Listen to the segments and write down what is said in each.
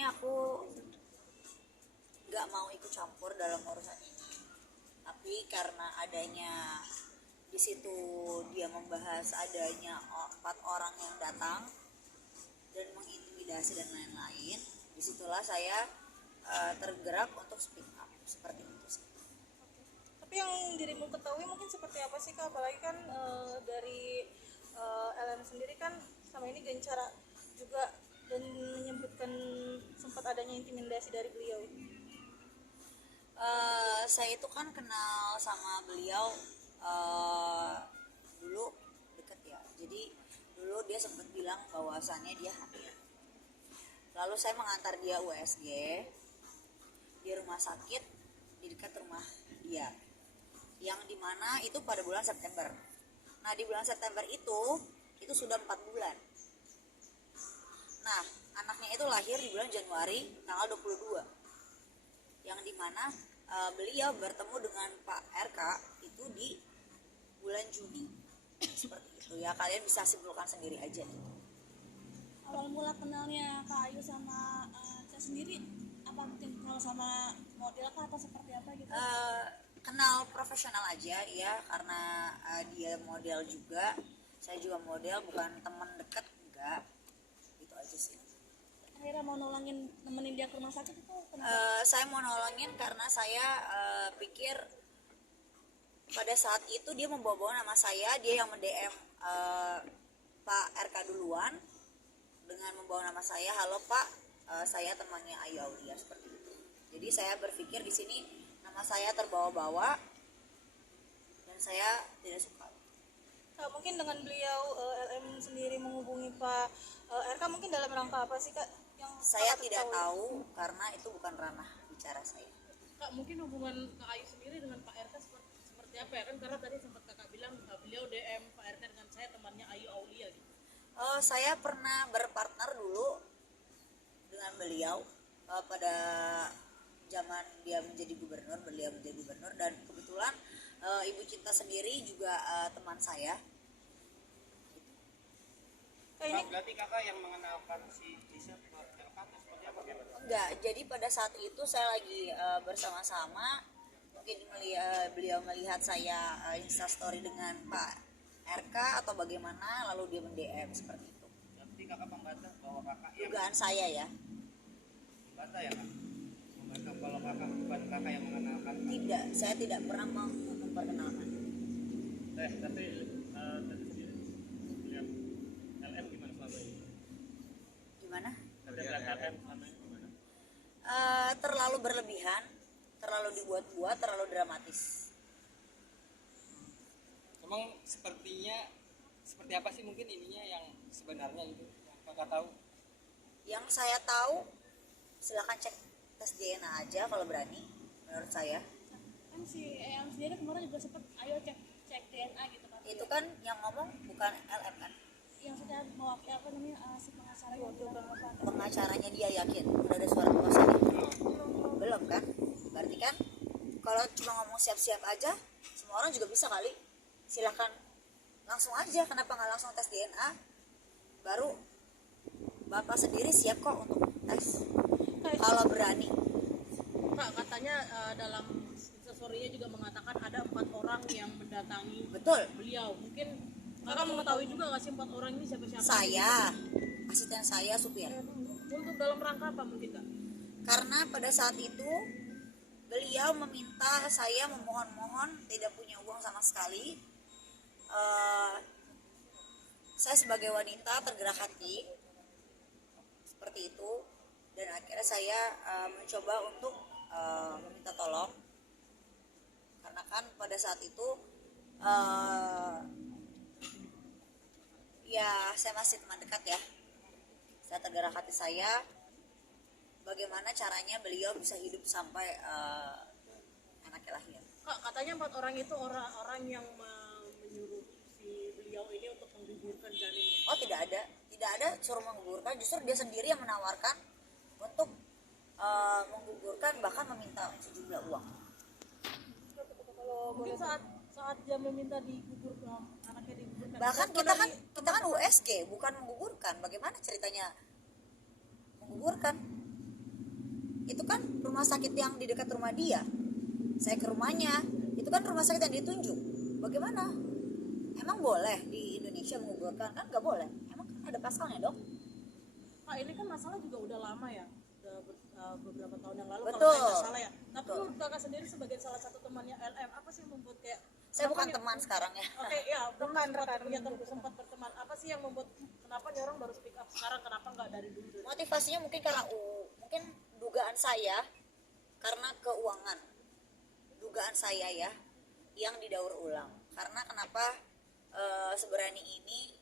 sebenarnya aku nggak mau ikut campur dalam urusan ini, tapi karena adanya di situ dia membahas adanya 4 orang yang datang dan mengintimidasi dan lain-lain, disitulah saya tergerak untuk speak up seperti itu sih. Tapi yang dirimu ketahui mungkin seperti apa sih Kak? Apalagi kan dari LM sendiri kan sama ini gencara juga dan menyebutkan sempat adanya intimidasi dari beliau. Saya itu kan kenal sama beliau dulu deket ya, jadi dulu dia sempat bilang bahwasannya dia hamil, lalu saya mengantar dia USG di rumah sakit di dekat rumah dia, yang dimana itu pada bulan September. Nah di bulan September itu sudah 4 bulan. Nah anaknya itu lahir di bulan Januari tanggal 22, yang dimana beliau bertemu dengan Pak RK itu di bulan Juni seperti itu ya, kalian bisa simpulkan sendiri aja gitu. Awal mula kenalnya Kak Ayu sama saya sendiri apa, mungkin kalau sama model kah atau seperti apa gitu? Kenal profesional aja ya, karena dia model juga, saya juga model, bukan teman dekat enggak, itu aja sih. Akhirnya mau nolongin, nemenin dia ke rumah sakit itu kenapa? Saya mau nolongin karena saya pikir pada saat itu dia membawa-bawa nama saya, dia yang mendm Pak RK duluan dengan membawa nama saya, halo Pak, saya temannya Ayu Aulia, seperti itu. Jadi saya berpikir di sini nama saya terbawa-bawa dan saya tidak suka. Mungkin dengan beliau LM sendiri menghubungi Pak RK mungkin dalam rangka apa sih Kak? Yang Saya Kakak tidak ketahui? tahu karena itu bukan ranah bicara saya. Kak, mungkin hubungan Kak Ayu sendiri dengan Pak RK seperti apa ya? Kan karena tadi sempat Kakak bilang beliau DM Pak RK dengan saya temannya Ayu Aulia gitu. Saya pernah berpartner dulu dengan beliau pada zaman dia menjadi gubernur, beliau menjadi gubernur, dan kebetulan Ibu Cinta sendiri juga teman saya. Berarti kakak yang mengenalkan si Lisa ke RK seperti apa? Enggak, jadi pada saat itu saya lagi bersama-sama, mungkin beliau melihat saya instastory dengan Pak RK atau bagaimana, lalu dia mendm seperti itu. Berarti kakak membantah bahwa kakak yang Dugaan saya ya. membantah ya kak? Membantah kalau kakak bukan kakak yang mengenalkan. Tidak, saya tidak pernah memperkenalkan. Tapi tadi sendiri lihat LM gimana selama ini? Gimana? Lihat LM selama ini gimana? Terlalu berlebihan, terlalu dibuat-buat, terlalu dramatis. Emang sepertinya seperti apa sih mungkin ininya yang sebenarnya itu yang kakak tahu? Yang saya tahu, silakan cek tes DNA aja kalau berani, menurut saya. Kan si yang sendiri kemarin juga sempat ayo cek DNA gitu kan? Itu kan yang ngomong bukan LM kan? Yang sudah bawa apa namanya si pengacara yang bilang apa? Pengacaranya dia yakin udah ada suara pengacara? Belum kan? Berarti kan kalau cuma ngomong siap-siap aja, semua orang juga bisa kali. Silakan langsung aja, kenapa nggak langsung tes DNA? Baru Bapak sendiri siap kok untuk tes kalau berani. Kak, katanya dalam instastory-nya juga mengatakan ada 4 orang yang mendatangi Betul. beliau. Mungkin kakak mengetahui juga nggak sih 4 orang ini siapa-siapa? Saya, asisten saya, supir. Untuk dalam rangka apa mungkin Kak? Karena pada saat itu beliau meminta saya memohon-mohon, tidak punya uang sama sekali. Saya sebagai wanita tergerak hati seperti itu, dan akhirnya saya mencoba untuk meminta tolong, karena kan pada saat itu ya saya masih teman dekat ya. Saya tergerak hati saya, bagaimana caranya beliau bisa hidup sampai anaknya lahir. Kak, katanya 4 orang itu orang-orang yang menyuruh si beliau ini untuk menggugurkan janin. Oh tidak ada suruh menggugurkan, justru dia sendiri yang menawarkan untuk menggugurkan, bahkan meminta sejumlah uang. Mungkin saat dia meminta digugurkan, anaknya digugurkan. Bahkan kita kan USG bukan menggugurkan, bagaimana ceritanya menggugurkan? itu kan rumah sakit yang di dekat rumah dia. Saya ke rumahnya, itu kan rumah sakit yang ditunjuk. Bagaimana? Emang boleh di Indonesia menggugurkan? Kan nggak boleh. Emang kan ada pasalnya dong. Kak, ini kan masalah juga udah lama ya, udah beberapa tahun yang lalu Betul. kalau saya nggak salah ya. Tapi Betul. menurut kakak sendiri sebagai salah satu temannya LM, apa sih yang membuat kayak Saya kenapa bukan nih- teman sekarang ya. Oke, ya, Bukan rekan. sempat berteman. Apa sih yang membuat kenapa nih orang baru speak up sekarang? Kenapa nggak dari dulu? Motivasinya mungkin karena mungkin dugaan saya karena keuangan. Dugaan saya ya yang didaur ulang. Karena kenapa seberani ini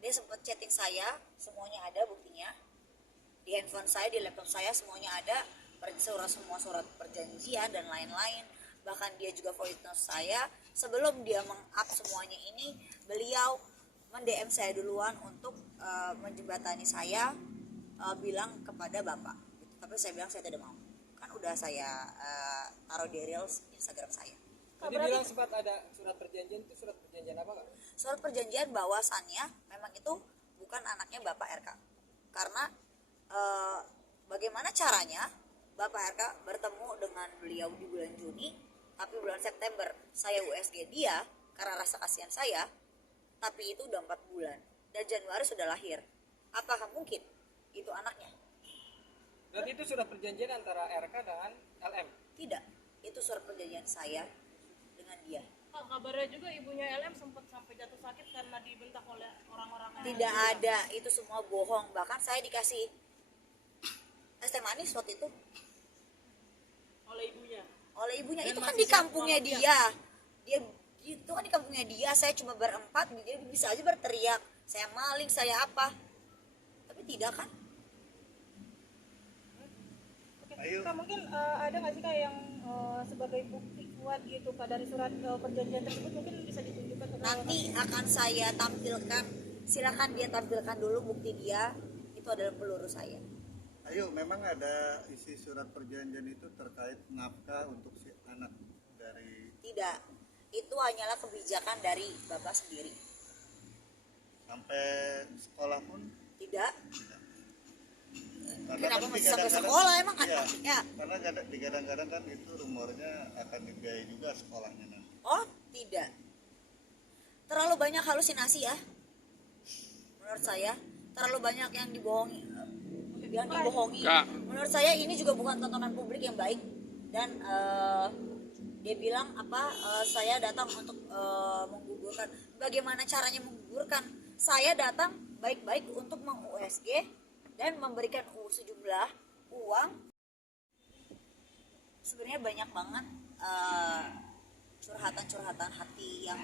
dia sempat chatting saya, semuanya ada buktinya. Di handphone saya, di laptop saya semuanya ada, semua surat perjanjian dan lain-lain. Bahkan dia juga voice note saya. Sebelum dia meng-up semuanya ini, beliau men-DM saya duluan untuk menjembatani saya, bilang kepada bapak gitu. Tapi saya bilang saya tidak mau, kan udah saya taruh di reels Instagram saya. Tadi bilang sempat ada surat perjanjian, itu surat perjanjian apa kak? Surat perjanjian bahwasannya memang itu bukan anaknya Bapak RK. Karena bagaimana caranya Bapak RK bertemu dengan beliau di bulan Juni, tapi bulan September saya USG dia karena rasa kasihan saya, tapi itu udah 4 bulan dan Januari sudah lahir. Apakah mungkin itu anaknya? Berarti itu surat perjanjian antara RK dengan LM. Tidak, itu surat perjanjian saya dengan dia. Kak, kabarnya juga ibunya LM sempat sampai jatuh sakit karena dibentak oleh orang-orang yang Tidak ada, itu semua bohong. Bahkan saya dikasih es teh manis waktu itu oleh ibunya. oleh ibunya. Dan Itu kan masih di kampungnya sama dia. Itu kan di kampungnya dia. Saya cuma berempat, dia bisa aja berteriak saya maling, saya apa, tapi tidak kan. Oke, Ayo. Kak, mungkin ada nggak sih Kak yang sebagai bukti kuat gitu Kak dari surat perjanjian tersebut, mungkin bisa ditunjukkan ke Nanti akan saya tampilkan, silakan dia tampilkan dulu bukti dia. Itu adalah peluru saya. Ayo, memang ada isi surat perjanjian itu terkait nafkah untuk si anak dari Tidak, itu hanyalah kebijakan dari bapak sendiri. sampai sekolah pun Tidak. karena Kenapa kan masih sampai digadang-gadang- sekolah emang kan iya, maksudnya? karena digadang-gadang kan itu rumornya akan dibiayai juga sekolahnya nanti. Oh tidak, terlalu banyak halusinasi ya. Menurut saya terlalu banyak yang dibohongi, Kak. Menurut saya ini juga bukan tontonan publik yang baik. Dan dia bilang apa, saya datang untuk menggugurkan. Bagaimana caranya menggugurkan? Saya datang baik-baik untuk meng-USG dan memberikan sejumlah uang. Sebenarnya banyak banget curhatan-curhatan hati yang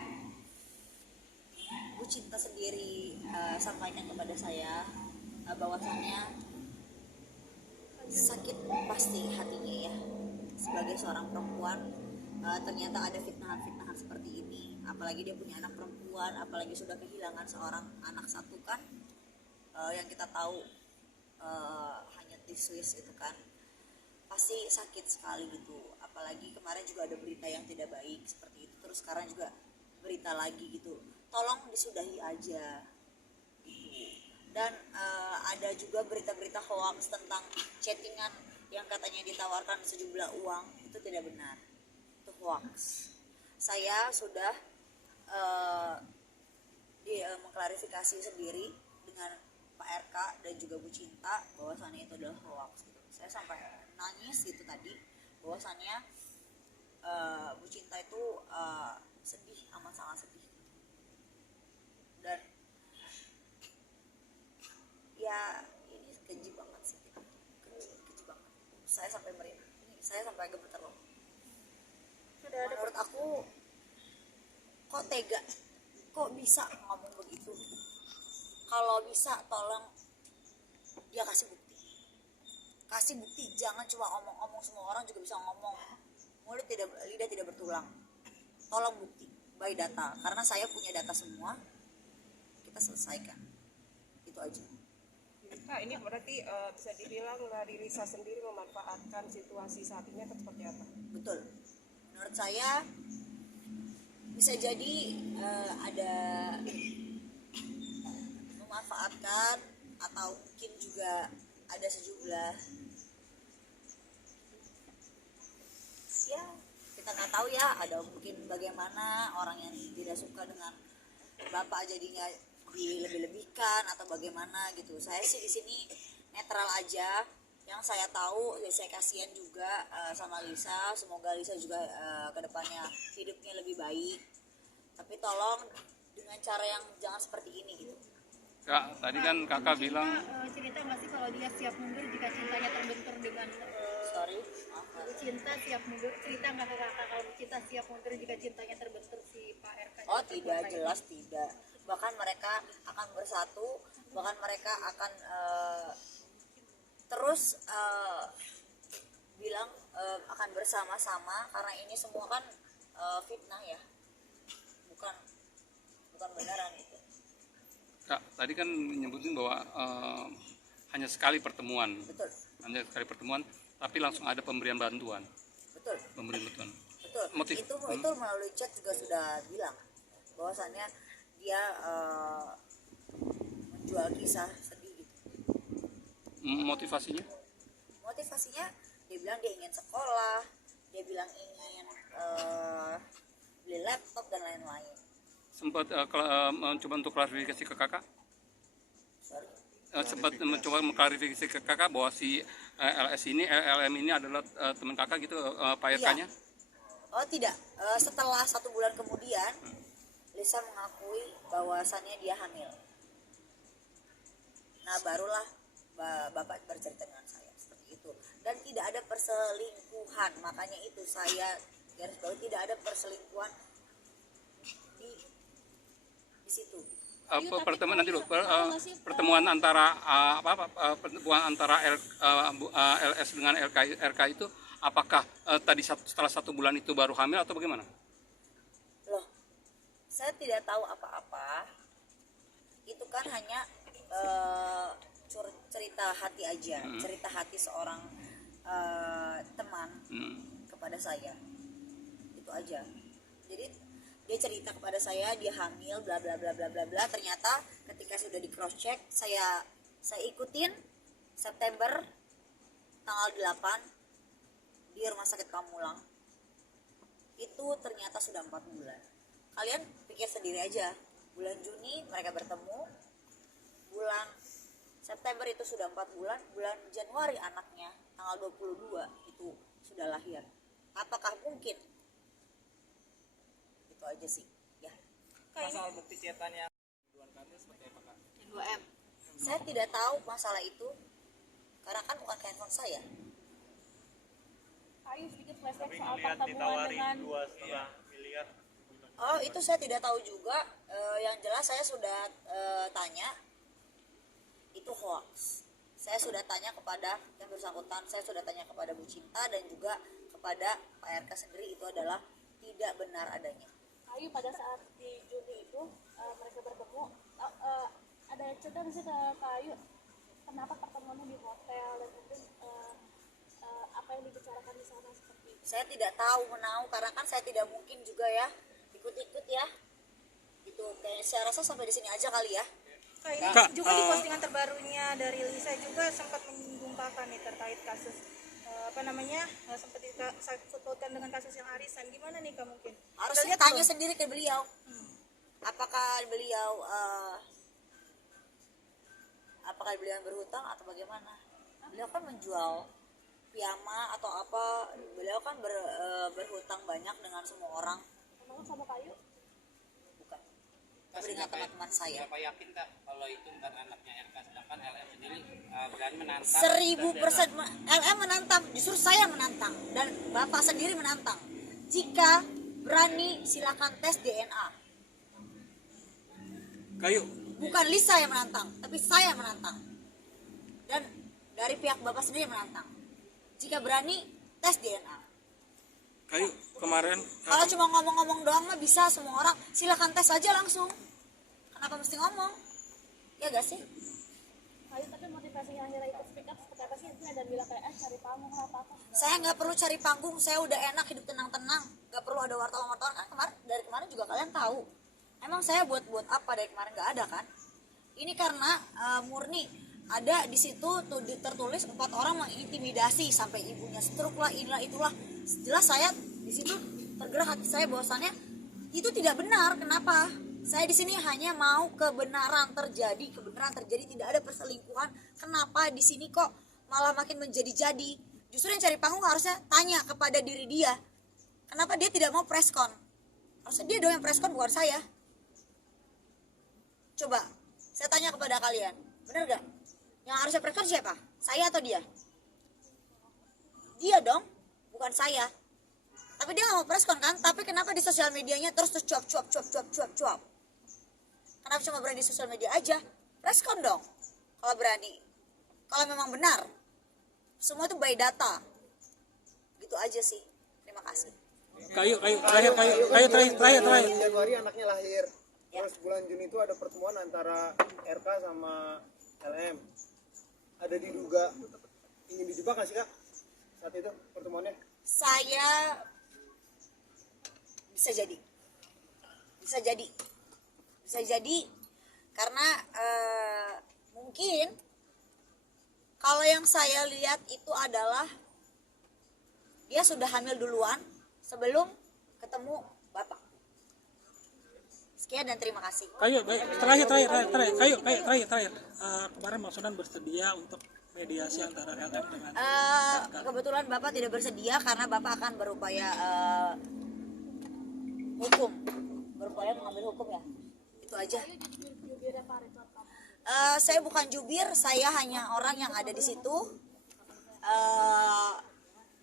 Bu Cinta sendiri sampaikan kepada saya, bahwasannya sakit pasti hatinya ya sebagai seorang perempuan. Ternyata ada fitnahan-fitnahan seperti ini, apalagi dia punya anak perempuan, apalagi sudah kehilangan seorang anak satu kan, yang kita tahu hanya di Swiss itu kan, pasti sakit sekali gitu. Apalagi kemarin juga ada berita yang tidak baik seperti itu, terus sekarang juga berita lagi gitu. Tolong disudahi aja gitu. Dan ada juga berita-berita hoax tentang chattingan yang katanya ditawarkan sejumlah uang, itu tidak benar, itu hoax. Saya sudah mengklarifikasi sendiri dengan Pak RK dan juga Bu Cinta bahwasannya itu adalah hoax gitu. Saya sampai nangis gitu tadi bahwasannya Bu Cinta itu sedih, amat sangat sedih. Dan ya ini keji banget sih, keji banget. Saya sampai merinding, saya sampai gemeter loh. Menurut aku kok tega, kok bisa ngomong begitu. Kalau bisa tolong dia kasih bukti, jangan cuma omong-omong. Semua orang juga bisa ngomong, lidah tidak bertulang. Tolong bukti by data, karena saya punya data semua, kita selesaikan, itu aja. Kak, ini berarti bisa dibilang dari Risa sendiri memanfaatkan situasi saat ini atau seperti apa? Betul, menurut saya bisa jadi ada memanfaatkan, atau mungkin juga ada sejumlah kita nggak tahu ya, ada mungkin bagaimana orang yang tidak suka dengan bapak jadinya dilebih-lebihkan atau bagaimana gitu. Saya sih di sini netral aja. Yang saya tahu, ya saya kasihan juga sama Lisa. Semoga Lisa juga kedepannya hidupnya lebih baik. Tapi tolong dengan cara yang jangan seperti ini gitu. Kak, tadi kan kakak bilang Cerita nggak sih kalau dia siap mundur jika cintanya terbentur dengan Sorry, maaf. Bu Cinta siap mundur, cerita nggak ke kakak kalau Bu Cinta siap mundur jika cintanya terbentur si Pak RK? Oh tidak, jelas tidak. Bahkan mereka akan bersatu, bahkan mereka akan terus bilang akan bersama-sama, karena ini semua kan fitnah ya, bukan benaran itu. Kak, tadi kan nyebutin bahwa hanya sekali pertemuan, Betul, tapi langsung ada pemberian bantuan. betul. Betul. Itu melalui chat juga sudah bilang bahwasannya dia menjual kisah sedih gitu. Motivasinya? Motivasinya dia bilang dia ingin sekolah, dia bilang ingin beli laptop dan lain-lain. Sempat mencoba untuk klarifikasi ke kakak? Sorry. Sempat mencoba mengklarifikasi ke kakak bahwa si LM ini adalah teman kakak gitu, Pak RK-nya? Oh tidak, setelah 1 bulan kemudian Lisa mengakui bahwasannya dia hamil. Nah barulah bapak bercerita dengan saya seperti itu. Dan tidak ada perselingkuhan, makanya itu saya garis bawahi, tidak ada perselingkuhan di situ. Pertemuan nanti pertemuan antara LS dengan RK itu apakah tadi setelah 1 bulan itu baru hamil atau bagaimana? Loh, saya tidak tahu apa-apa. Itu kan hanya cerita hati aja, cerita hati seorang teman kepada saya. Itu aja. Jadi dia cerita kepada saya dia hamil bla bla bla bla bla bla. Ternyata ketika sudah di cross check, saya ikutin September tanggal 8 di rumah sakit Pamulang. Itu ternyata sudah 4 bulan. Kalian pikir sendiri aja. Bulan Juni mereka bertemu. Bulan September itu sudah 4 bulan. Bulan Januari anaknya tanggal 22 itu sudah lahir. Apakah mungkin? Itu aja sih ya. Masalah bukti cetannya Ridwan Kamil seperti apa, Kak? 2M. Saya tidak tahu masalah itu karena kan bukan handphone saya. Ayo sedikit flashback soal pertemuan dengan Oh itu saya tidak tahu juga. Yang jelas saya sudah tanya, itu hoax. Saya sudah tanya kepada yang bersangkutan, saya sudah tanya kepada Bu Cinta dan juga kepada Pak RK sendiri, itu adalah tidak benar adanya. Ayu pada saat di Juni itu mereka bertemu, ada cerita di situ Kak Ayu kenapa pertemuannya di hotel dan mungkin apa yang dibicarakan di sana seperti itu. Saya tidak tahu menau karena kan saya tidak mungkin juga ya ikut-ikut ya. Itu kayak saya rasa sampai di sini aja kali ya. Ini juga di postingan terbarunya dari Lisa juga sempat menyinggung kakak nih terkait kasus sempat disebutkan dengan kasus yang arisan. Gimana nih Kak mungkin? Harusnya tanya sendiri ke beliau. Apakah beliau berhutang atau bagaimana? Beliau kan menjual piyama atau apa? Beliau kan berhutang banyak dengan semua orang. Emang sama Kak Ayu? Bukan. Tapi dengan teman-teman saya. Berapa yakin Kak kalau itu bukan anaknya RK, sedangkan LM sendiri berani menantang? 1000% LM menantang, justru saya menantang dan Bapak sendiri menantang. Jika berani silakan tes DNA. Kayu. Bukan Lisa yang menantang, tapi saya menantang. Dan dari pihak Bapak sendiri menantang. Jika berani tes DNA. Kayu kemarin. Kalau cuma ngomong-ngomong doang mah bisa semua orang, silakan tes aja langsung. Kenapa mesti ngomong? Ya gak sih? Ayu tapi motivasinya akhirnya ikut speak up seperti apa sih? Itu ada bilang kayak cari panggung lah apa-apa. Saya nggak perlu cari panggung, saya udah enak hidup tenang-tenang, nggak perlu ada wartawan-wartawan kan dari kemarin juga kalian tahu. Emang saya buat apa dari kemarin nggak ada kan? Ini karena murni ada di situ tuh tertulis 4 orang mengintimidasi sampai ibunya stroke lah, inilah itulah. Jelas saya di situ tergerak hati saya bahwasannya itu tidak benar. Kenapa? Saya di sini hanya mau kebenaran terjadi, tidak ada perselingkuhan. Kenapa di sini kok malah makin menjadi-jadi? Justru yang cari panggung harusnya tanya kepada diri dia. Kenapa dia tidak mau preskon? Harusnya dia dong yang preskon, bukan saya. Coba, saya tanya kepada kalian, benar gak? Yang harusnya preskon siapa? Saya atau dia? Dia dong, bukan saya. Tapi dia gak mau preskon kan? Tapi kenapa di sosial medianya terus cuap. Kenapa cuma berani di sosial media aja? Preskon dong, kalau berani. Kalau memang benar, semua itu by data. Gitu aja sih. Terima kasih. Kayu terakhir. Januari anaknya lahir. Terus bulan Juni itu ada pertemuan antara RK sama LM. Ada diduga ingin dijebak nggak sih Kak saat itu pertemuannya? Saya bisa jadi karena mungkin kalau yang saya lihat itu adalah dia sudah hamil duluan sebelum ketemu bapak. Sekian dan terima kasih. Kayu, terakhir. Kemarin Mas Sunan bersedia untuk mediasi antara LM dengan kebetulan bapak tidak bersedia karena bapak akan berupaya mengambil hukum ya. Itu aja. Saya bukan jubir, saya hanya orang yang ada di situ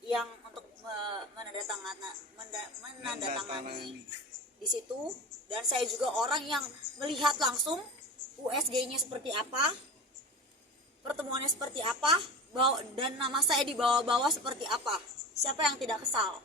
yang untuk menandatangani di situ, dan saya juga orang yang melihat langsung USG-nya seperti apa, pertemuannya seperti apa, dan nama saya dibawa-bawa seperti apa. Siapa yang tidak kesal?